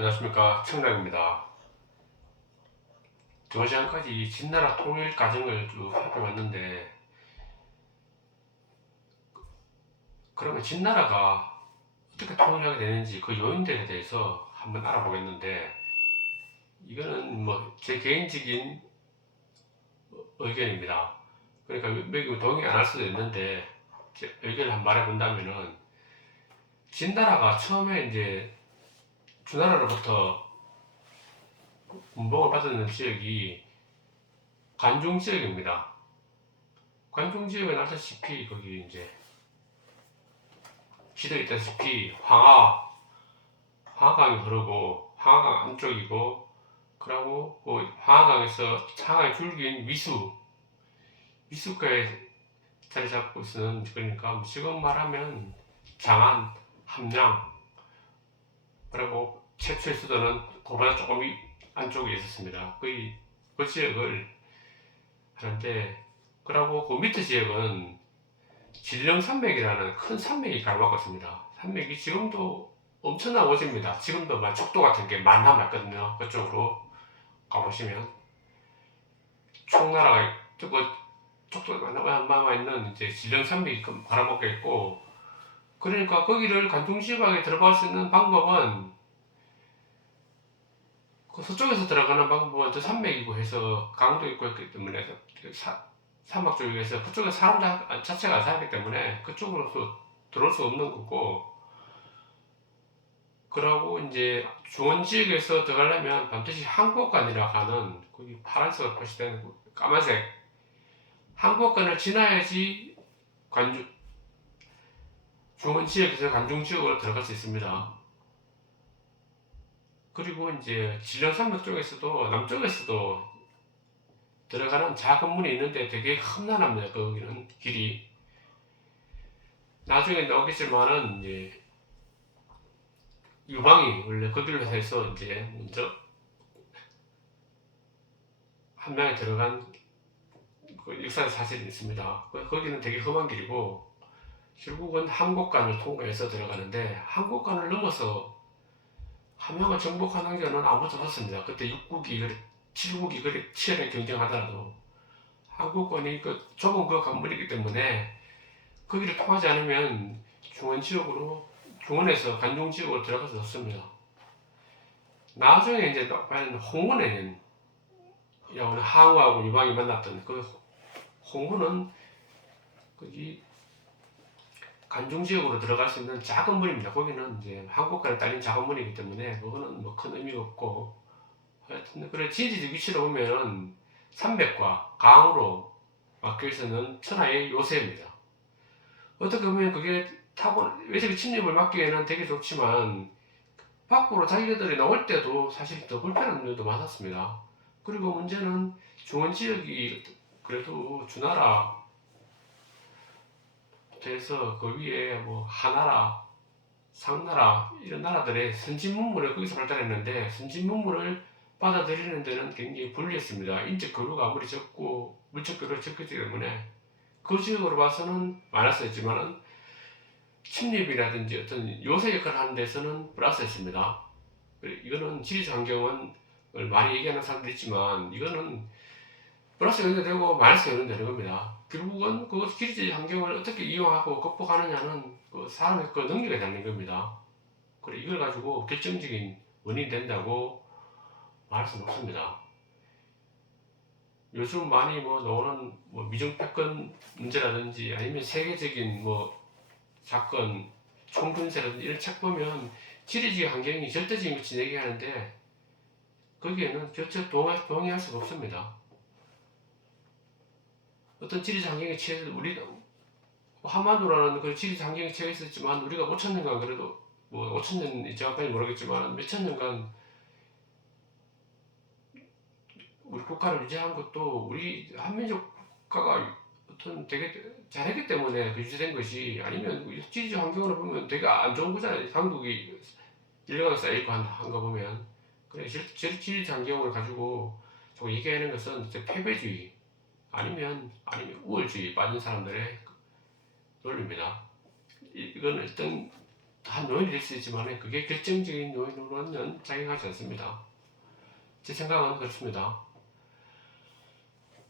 안녕하십니까, 청량입니다. 저 시간까지 진나라 통일 과정을 쭉 살펴봤는데, 그러면 진나라가 어떻게 통일하게 되는지 그 요인들에 대해서 한번 알아보겠는데, 이거는 뭐 제 개인적인 의견입니다. 그러니까 매우 동의 안 할 수도 있는데, 제 의견을 한번 말해본다면은, 진나라가 처음에 이제 주나라로부터 분봉을 받았는 지역이 관중 지역입니다. 관중 지역은 알다시피 거기 이제 시도에 있다시피 황하강이 흐르고 황하강 안쪽이고, 그러고 그 황하강에서 황하의 줄기인 위수가에 자리 잡고 있는, 그러니까 뭐 지금 말하면 장안, 함양, 그리고 최초의 수도는 그보다 조금 안쪽에 있었습니다. 그 지역을 하는데, 그러고 그 밑에 지역은 진령산맥이라는 큰 산맥이 가로막고 있습니다. 산맥이 지금도 엄청난 오지입니다. 지금도 막 척도 같은 게 많이 남아있거든요. 그쪽으로 가보시면 총나라가 그 척도가 많이 남아있는 이제 진령산맥이 가로막고 있고, 그러니까 거기를 관중지방에 들어갈 수 있는 방법은, 그 서쪽에서 들어가는 방법은 저 산맥이고 해서 강도 있고 했기 때문에 사막 쪽에서 그쪽에 사람 자체가 안 살기 때문에 그쪽으로서 들어올 수 없는 거고, 그러고 이제 중원 지역에서 들어가려면 반드시 항복관이라 하는, 거기 파란색으로 표시된 까만색 항복관을 지나야지 중원 지역에서 관중 지역으로 들어갈 수 있습니다. 그리고 이제 진령산맥 쪽에서도 남쪽에서도 들어가는 작은 문이 있는데 되게 험난합니다. 거기는 길이 나중에 나오겠지만은 이제 유방이 원래 거길로 해서 이제 먼저 함양에 들어간 그 역사의 사실이 있습니다. 거기는 되게 험한 길이고, 결국은 함곡관을 통과해서 들어가는데, 함곡관을 넘어서 함양을 정복한 왕자는 아무도 없었습니다. 그때 6국이 7국이 그리 치열하게 경쟁하더라도 함곡관이 그 좁은 그 관문이기 때문에 거기를 통하지 않으면 중원에서 관중 지역으로 들어갈 수 없습니다. 나중에 이제 과연 홍문에는 항우하고 유방이 만났던 그 홍문은 거기 관중 지역으로 들어갈 수 있는 작은 문입니다. 거기는 이제 한국과를 딸린 작은 문이기 때문에 그거는 뭐 큰 의미가 없고, 하여튼 그래 지리적 위치로 보면 산맥과 강으로 막혀 있는 천하의 요새입니다. 어떻게 보면 그게 외적의 침입을 막기에는 되게 좋지만, 밖으로 자기들이 나올 때도 사실 더 불편한 점도 많았습니다. 그리고 문제는 중원 지역이 그래도 주나라 돼서 그 위에 뭐 하나라, 상나라 이런 나라들의 선진 문물을 거기서 발달했는데, 선진 문물을 받아들이는 데는 굉장히 불리했습니다. 인적 교류가 아무리 적고 물적 교류가 적기 때문에 그 지역으로 봐서는 마이너스였지만은 침입이라든지 어떤 요새 역할을 하는 데서는 플러스였습니다. 이거는 지리적 환경은 많이 얘기하는 사람도 있지만, 이거는 플러스 연결되고 마이너스 연결되는 겁니다. 결국은 그 지리적 환경을 어떻게 이용하고 극복하느냐는 그 사람의 그 능력에 달린 겁니다. 그래 이걸 가지고 결정적인 원인이 된다고 말할 수는 없습니다. 요즘 많이 뭐 나오는 뭐 미중패권 문제라든지 아니면 세계적인 뭐 사건, 총분세라든지 이런 책 보면 지리적 환경이 절대적인 것을 얘기하는데, 거기에는 절대 동의할 수가 없습니다. 어떤 지리적 환경에 취해서 한반도라는 그 지리적 환경에 처해 있었지만, 우리가 5,000년간 그래도 뭐 5,000년 정확하게 모르겠지만 몇천 년간 우리 국가를 유지한 것도 우리 한민족 국가가 어떤 되게 잘했기 때문에 그 유지된 것이, 아니면 지리적 환경으로 보면 되게 안 좋은 거잖아요. 한국이 인류가 쌓여있고 한 거 보면. 그래 지리적 환경을 가지고 좀 얘기하는 것은 패배주의 아니면 우월주의 빠진 사람들의 논리입니다. 이건 일단 한 요인이 될 수 있지만 그게 결정적인 요인으로는 작용하지 않습니다. 제 생각은 그렇습니다.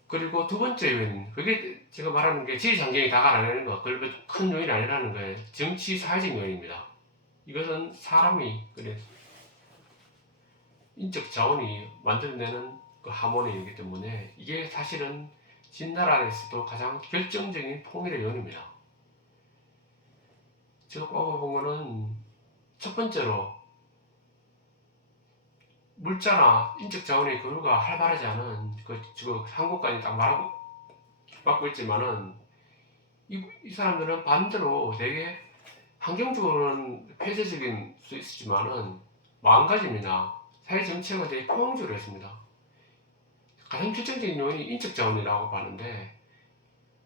그리고 두 번째 요인, 그게 제가 말하는 게 지리 환경이 다가 아니라는 거, 그걸 큰 요인이 아니라는 거예요. 정치 사회적 요인입니다. 이것은 사람이 그래 인적 자원이 만들어내는 그 하모니이기 때문에 이게 사실은 진나라에서도 가장 결정적인 통일의 요인입니다. 제가 뽑아본 거는 첫 번째로 물자나 인적 자원의 교류가 활발하지 않은 지금 한국까지 딱 말하고 받고 있지만은 이 사람들은 반대로 되게 환경적으로는 폐쇄적인 수 있지만은 마음가짐이나 사회 정책에 대해 포용적으로 했습니다. 가장 결정적인 요인이 인적 자원이라고 하는데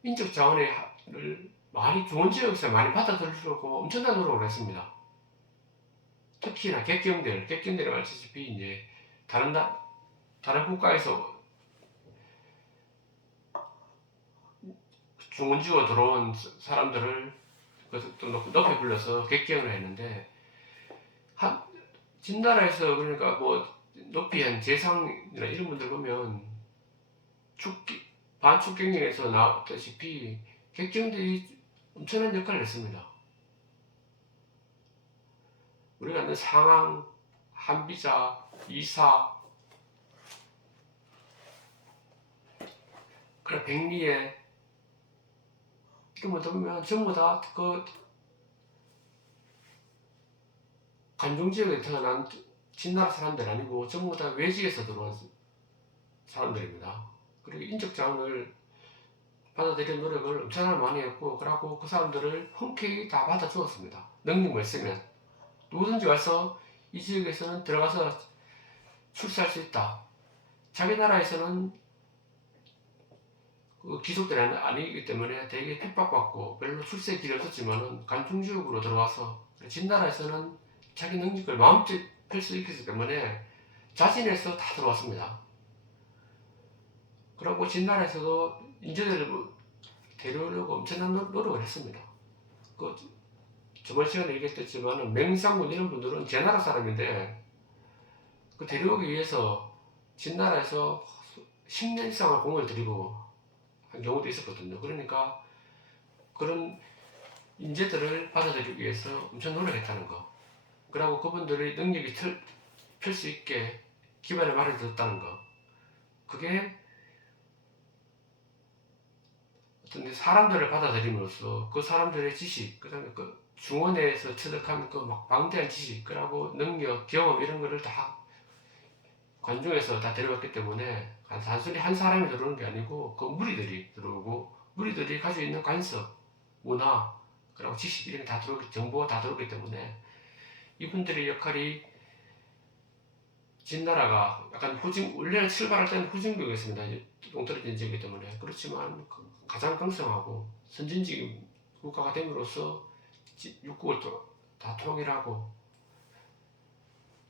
인적 자원을 많이 좋은 지역에서 많이 받아들이려고 엄청난 노력을 했습니다. 특히나 객경들이 말했다시피 이제 다른 국가에서 중원지로 들어온 사람들을 또 높이 불러서 객경을 했는데 진나라에서 그러니까 뭐 높이 한 재상이나 이런 분들 보면 반축경영에서 나왔다시피 객경들이 엄청난 역할을 했습니다. 우리가 아는 상항, 한비자, 이사, 그래 백리에 이렇게 뭐 보면 전부 다 그 관중 지역에 태어난 진나라 사람들 아니고 전부 다 외지에서 들어온 사람들입니다. 그리고 인적 자원을 받아들이는 노력을 엄청나게 많이 했고, 그러고 그 사람들을 흔쾌히 다 받아주었습니다. 능력만 있으면 누구든지 와서 이 지역에서는 들어가서 출세할 수 있다. 자기 나라에서는 그 귀족들이 아니기 때문에 되게 핍박받고 별로 출세의 길이 없었지만은 관중지역으로 들어와서 진나라에서는 자기 능력을 마음껏 펼 수 있기 때문에 자진해서 다 들어왔습니다. 그리고 진나라에서도 인재들을 데려오려고 엄청난 노력을 했습니다. 그 저번 시간에 얘기했지만 맹상군 이런 분들은 제 나라 사람인데 그 데려오기 위해서 진나라에서 10년 이상을 공을 들이고 한 경우도 있었거든요. 그러니까 그런 인재들을 받아들이기 위해서 엄청 노력했다는 거. 그리고 그분들의 능력이 펼 수 있게 기반을 마련해줬다는 거. 그게 어떤 사람들을 받아들임으로써 그 사람들의 지식, 그 다음에 그 중원에서 터득한 그 막 방대한 지식, 그리고 능력, 경험 이런 거를 다 관중에서 다 데려왔기 때문에 단순히 한 사람이 들어오는 게 아니고 그 무리들이 들어오고 무리들이 가지고 있는 관습, 문화, 그리고 지식 이런 게 다 들어오기, 정보가 다 들어오기 때문에 이분들의 역할이 진나라가 약간 원래는 출발할 때는 후진국이었습니다. 동떨어진 지역이기 때문에. 그렇지만 가장 강성하고 선진적인 국가가 됨으로써 육국을 다 통일하고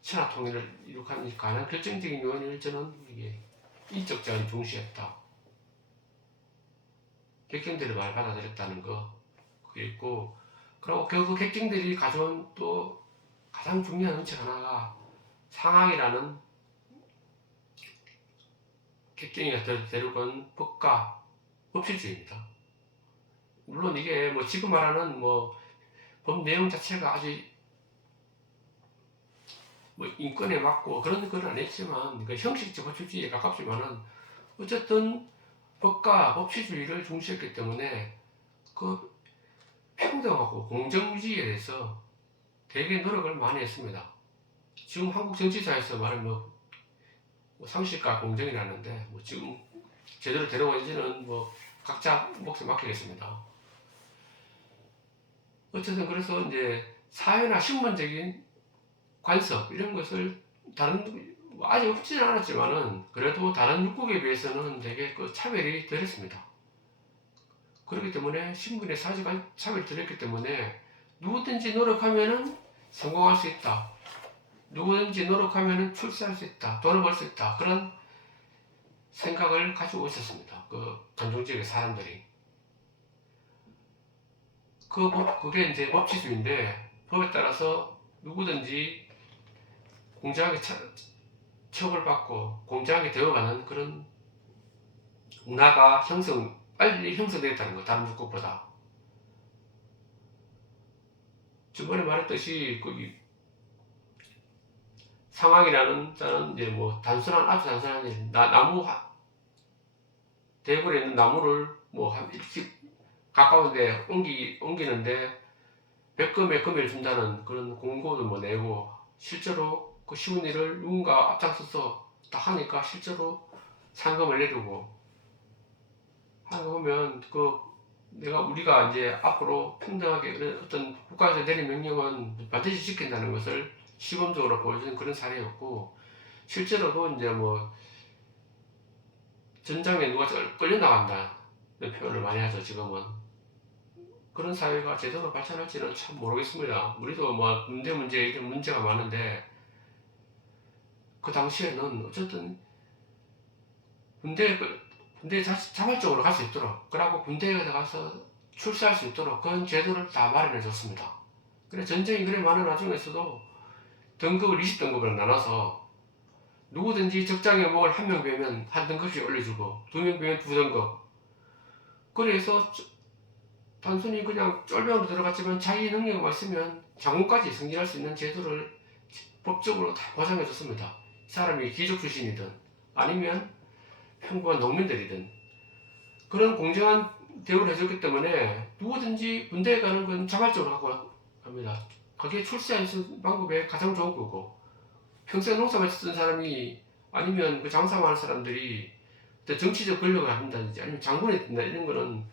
천하 통일을 이룩하는 가장 결정적인 요인을 저는 이게 인적 자원이 중시했다. 객경들을 많이 받아들였다는 거 그게 있고, 그리고 그 객경들이 가져온 또 가장 중요한 원칙 하나가 상항이라는 객경이가 데려온 법과 법치주의입니다. 물론 이게 뭐 지금 말하는 뭐 법 내용 자체가 아주 뭐 인권에 맞고 그런 건 아니지만 그 형식적 법치주의에 가깝지만은 어쨌든 법과 법치주의를 중시했기 때문에 그 평등하고 공정무지에 대해서 되게 노력을 많이 했습니다. 지금 한국 정치사에서 말하면 뭐 상식과 공정이라는데 뭐 지금 제대로 데려오는지는 뭐 각자 몫에 맡기겠습니다. 어쨌든 그래서 이제 사회나 신분적인 관습 이런 것을 다른 아직 없지는 않았지만은 그래도 다른 육국에 비해서는 되게 그 차별이 덜했습니다. 그렇기 때문에 신분의 사회적 차별이 덜했기 때문에 누구든지 노력하면은 성공할 수 있다. 누구든지 노력하면은 출세할 수 있다. 돈을 벌 수 있다. 그런 생각을 가지고 있었습니다. 그 관중 지역의 사람들이. 그게 이제 법치주의인데 법에 따라서 누구든지 공정하게 처벌받고 공정하게 되어가는 그런 문화가 빨리 형성되었다는 거, 다른 국가보다. 저번에 말했듯이 상황이라는 자는 이제 뭐 아주 단순한 일, 대구에 있는 나무를 뭐 한 일찍 가까운데 옮기는데 백금에 금을 준다는 그런 공고도 뭐 내고, 실제로 그 쉬운 일을 누군가 앞장서서 다 하니까 실제로 상금을 내주고 하는 거 보면, 우리가 이제 앞으로 평등하게 어떤 국가에서 내린 명령은 반드시 지킨다는 것을 시범적으로 보여주는 그런 사례였고, 실제로도 이제 뭐 전장에 누가 끌려 나간다는 표현을 많이 하죠. 지금은 그런 사회가 제대로 발전할지는 참 모르겠습니다. 우리도 뭐 군대 문제 이런 문제가 많은데, 그 당시에는 어쨌든 군대에 자발적으로 갈 수 있도록, 그러고 군대에 가서 출세할 수 있도록 그런 제도를 다 마련해 줬습니다. 그래 전쟁이 그래 많은 와중에서도 등급을 20등급으로 나눠서 누구든지 적장의 목을 한 명 베면 한 등급씩 올려주고, 두 명 베면 두 등급. 그래서 단순히 그냥 쫄병으로 들어갔지만 자기 능력만 있으면 장군까지 승진할 수 있는 제도를 법적으로 다 보장해 줬습니다. 사람이 귀족 출신이든 아니면 평범한 농민들이든 그런 공정한 대우를 해줬기 때문에 누구든지 군대에 가는 건 자발적으로 하고 합니다. 그게 출세할 수 있는 방법에 가장 좋은 거고, 평생 농사만 짓던 사람이 아니면 그 장사만 하는 사람들이 정치적 권력을 한다든지 아니면 장군이 된다 이런 거는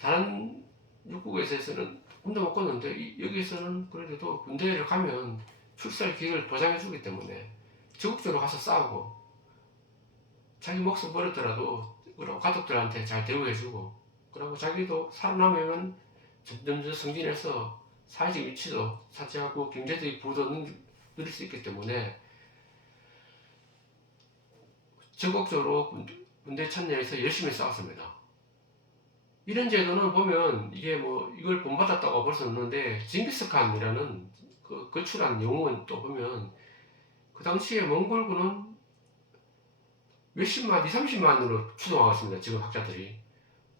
다른 육국에서는 꿈도 못 꿨는데, 여기에서는 그래도 군대를 가면 출세할 기회를 보장해 주기 때문에 적극적으로 가서 싸우고 자기 목숨 버렸더라도 그리고 가족들한테 잘 대우해주고, 그리고 자기도 살아남으면 점점 승진해서 사회적 위치도 차지하고 경제적 부도 누릴 수 있기 때문에 적극적으로 군대 참여해서 열심히 싸웠습니다. 이런 제도는 보면 이게 뭐 이걸 본받았다고 볼 수 없는데, 징기스칸이라는 그 거출한 영웅은 또 보면 그 당시에 몽골군은 몇십만, 2, 30만으로 추정하고 있습니다. 지금 학자들이.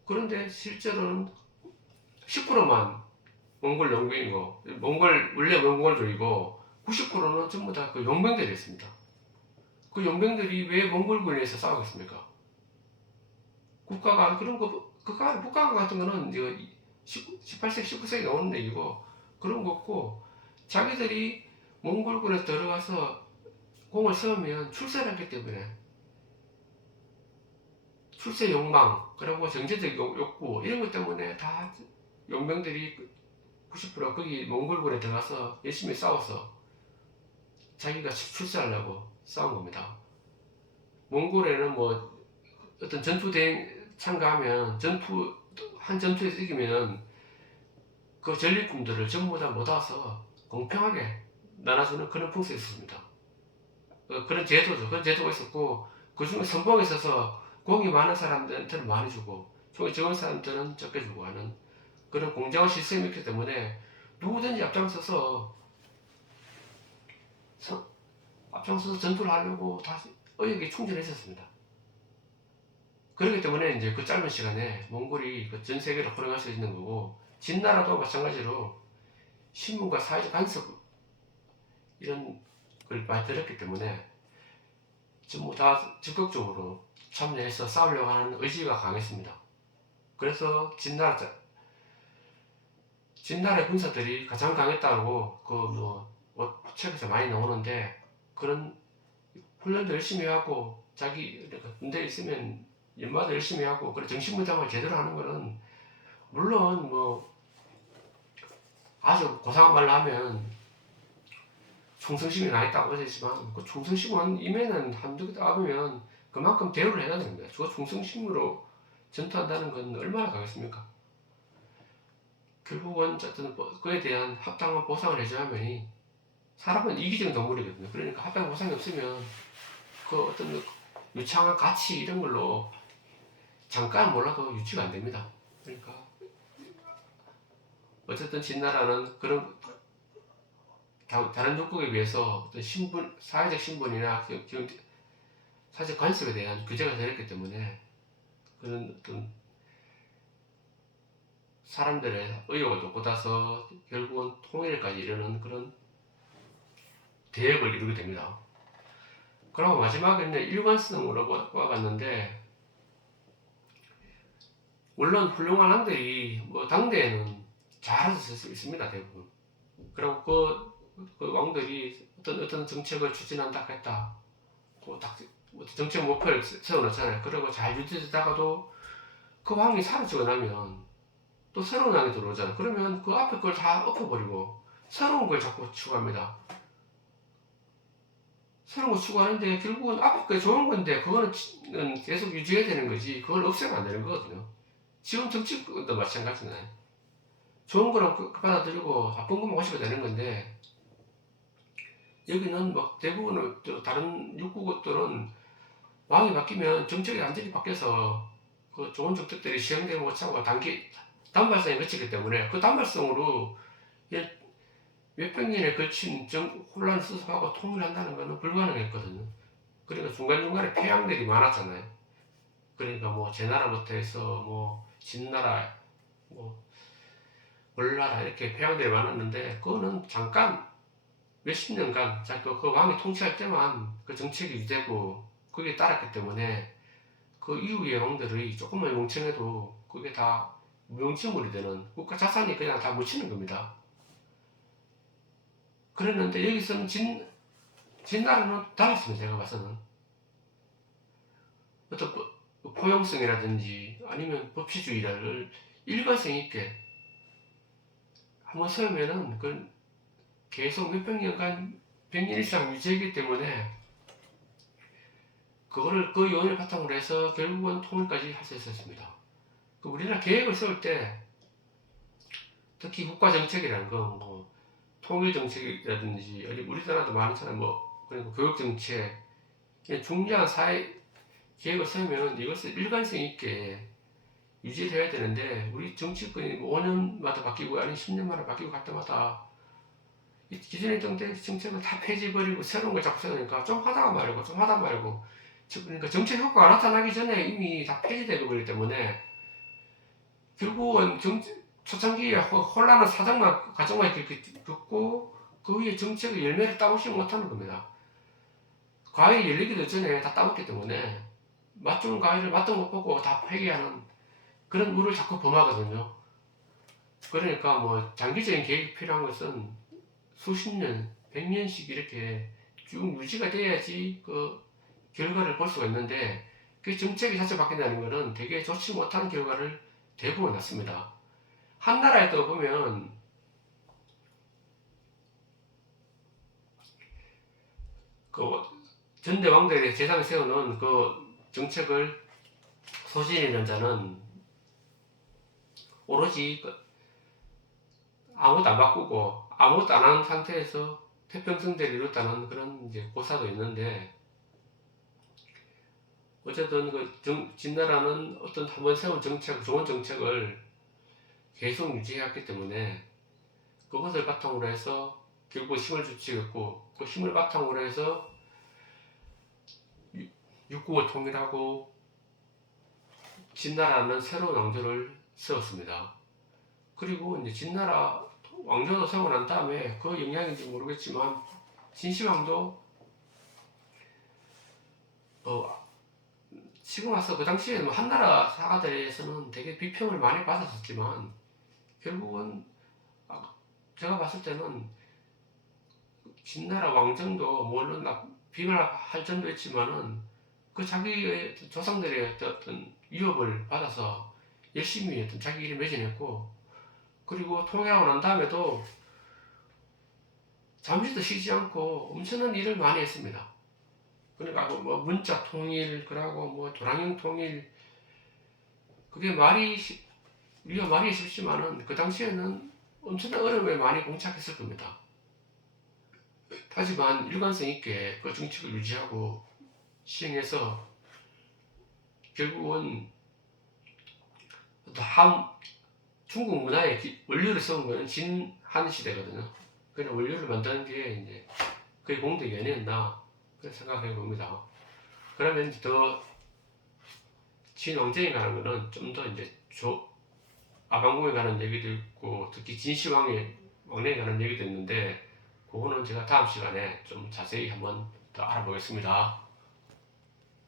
그런데 실제로는 10%만 몽골 용병이고, 원래 몽골족이고, 90%는 전부 다 그 용병들이었습니다. 그 용병들이 왜 몽골군에서 싸우겠습니까? 국가가 같은 거는 이제 18세기, 19세기 나오는 얘기고, 그런 거 없고, 자기들이 몽골군에 들어가서 공을 세우면 출세를 하기 때문에 출세 욕망, 그리고 경제적 욕구 이런 것 때문에 다 용병들이 90% 거기 몽골군에 들어가서 열심히 싸워서 자기가 출세하려고 싸운 겁니다. 몽골에는 뭐 어떤 전투 대행 참가하면 한 전투에서 이기면 그 전리품들을 전부 다 모아서 공평하게 나눠주는 그런 풍습이 있었습니다. 그런 제도가 있었고, 그 중에 선봉에 있어서 공이 많은 사람들한테는 많이 주고, 공이 적은 사람들은 적게 주고 하는 그런 공정한 시스템이 있기 때문에 누구든지 앞장서서 전투를 하려고 다시 의욕이 충실했었습니다. 그렇기 때문에 이제 그 짧은 시간에 몽골이 전 세계를 호령할 수 있는 거고, 진나라도 마찬가지로 신문과 사회적 간섭 이런 걸 많이 들었기 때문에 전부 다 적극적으로 참여해서 싸우려고 하는 의지가 강했습니다. 그래서 진나라의 군사들이 가장 강했다고 책에서 많이 나오는데, 그런 훈련도 열심히 하고 자기 군대에 있으면 연마도 열심히 하고 그런 정신무장을 제대로 하는 거는, 물론 뭐 아주 고상한 말로 하면 충성심이 나 있다고 하지만, 그 충성심은 임에는 한두 개 따보면 그만큼 대우를 해야 됩니다. 저 충성심으로 전투한다는 건 얼마나 강했습니까? 결국은 어쨌든 그에 대한 합당한 보상을 해줘야만이, 사람은 이기적인 동물이거든요. 그러니까 합당한 보상이 없으면 그 어떤 유창한 가치 이런 걸로 잠깐 몰라도 유지가 안 됩니다. 그러니까 어쨌든 진나라는 그런 다른 육국에 비해서 어떤 사회적 신분이나 사회적 관습에 대한 규제가 되었기 때문에 그런 어떤 사람들의 의욕을 돋궈서 결국은 통일까지 이르는 그런 대역을 이루게 됩니다. 그리고 마지막에는 일관성으로 와봤는데, 물론 훌륭한 왕들이 뭐 당대에는 잘해서 쓸 수 있습니다, 대부분. 그리고 그 왕들이 어떤 정책을 추진한다 했다, 정책 목표를 세워놓잖아요. 그리고 잘 유지되다가도 그 왕이 사라지고 나면 또 새로운 왕이 들어오잖아요. 그러면 그 앞에 걸 다 엎어버리고 새로운 걸 자꾸 추구합니다. 새로운 거 추구하는데 결국은 앞에 게 좋은 건데 그거는 계속 유지해야 되는 거지, 그걸 없애면 안 되는 거거든요. 지금 정치도 마찬가지잖아요. 좋은 거는 받아들이고 나쁜 것만 고치면 되는 건데, 여기는 막 대부분 다른 육국들은 왕이 바뀌면 정책이 완전히 바뀌어서 그 좋은 정책들이 시행되지 못하고 단발성에 그치기 때문에 그 단발성으로 몇백 년에 걸친 혼란을 수습하고 통일한다는 것은 불가능했거든요. 그러니까 중간중간에 폐양들이 많았잖아요. 그러니까 뭐 제나라부터 해서 뭐 진나라, 뭐 월나라 이렇게 폐양들이 많았는데, 그거는 잠깐 몇십 년간 그 왕이 통치할 때만 그 정책이 유지되고 그게 따랐기 때문에 그 이후의 왕들의 조금만 용청해도 그게 다 무용지물이 되는, 국가 자산이 그냥 다 묻히는 겁니다. 그랬는데 여기서는 진나라는 달랐습니다. 제가 봐서는 어떤 포용성이라든지 아니면 법치주의를 일관성 있게 한번 세우면은 그건 계속 몇백 년간 100년 이상 유지하기 때문에 그거를 그 요인을 바탕으로 해서 결국은 통일까지 할 수 있었습니다. 우리나라 계획을 세울 때 특히 국가 정책이라는 거, 뭐 통일 정책이라든지, 우리나라도 많잖아요. 그리고 교육 정책, 중요한 사회 계획을 세우면 이것을 일관성 있게 유지를 해야 되는데, 우리 정치권이 5년마다 바뀌고 아니면 10년마다 바뀌고 갈 때마다 기존의 정책을 다 폐지버리고 새로운 걸 자꾸 세우니까 좀 하다가 말고 그러니까 정책 효과가 나타나기 전에 이미 다 폐지되고 버리기 때문에 결국은 초창기에 혼란한 과정만 겪고 그 위에 정책의 열매를 따오지 못하는 겁니다. 과일이 열리기도 전에 다 따먹기 때문에 맛 좋은 과일을 맛도 못 보고 다 폐기하는 그런 우를 자꾸 범하거든요. 그러니까 뭐 장기적인 계획이 필요한 것은 수십 년, 100년씩 이렇게 쭉 유지가 돼야지 그 결과를 볼 수가 있는데, 그 정책이 자주 바뀐다는 것은 되게 좋지 못한 결과를 대부분 낳습니다. 한 나라에도 보면 그 전대 왕들의 재상을 세우는 그 정책을 소신있는 자는 오로지 아무것도 안 바꾸고 아무것도 안 하는 상태에서 태평성대를 이뤘다는 그런 이제 고사도 있는데, 어쨌든 진나라는 어떤 한번 세운 정책, 좋은 정책을 계속 유지해왔기 때문에 그것을 바탕으로 해서 결국 힘을 주치겠고, 그 힘을 바탕으로 해서 육국을 통일하고 진나라는 새로운 왕조를 세웠습니다. 그리고 이제 진나라 왕조도 세우고 난 다음에 그 영향인지 모르겠지만 진시황도 지금 와서 그 당시에는 한나라 사가들에서는 되게 비평을 많이 받았었지만, 결국은 제가 봤을 때는 진나라 왕정도 물론 비판할 정도 있지만은 그 자기의 조상들의 어떤 위협을 받아서 열심히 어떤 자기 일을 매진했고, 그리고 통일하고 난 다음에도 잠시도 쉬지 않고 엄청난 일을 많이 했습니다. 그러니까 뭐 문자 통일, 그러고 뭐 도량형 통일, 그게 우리가 말이 쉽지만은 그 당시에는 엄청난 어려움에 많이 봉착했을 겁니다. 하지만 일관성 있게 그 정책을 유지하고 시행해서 결국은 중국 문화의 원료를 세운 것은 진한 시대거든요. 그냥 원료를 만드는 게 이제 그게 공덕이 아니었나 그렇게 생각해 봅니다. 그러면 이제 더 진왕정에 가는 거는 좀 더 이제 아방궁에 가는 얘기도 있고 특히 진시황의 왕래에 가는 얘기도 있는데 그거는 제가 다음 시간에 좀 자세히 한번 더 알아보겠습니다.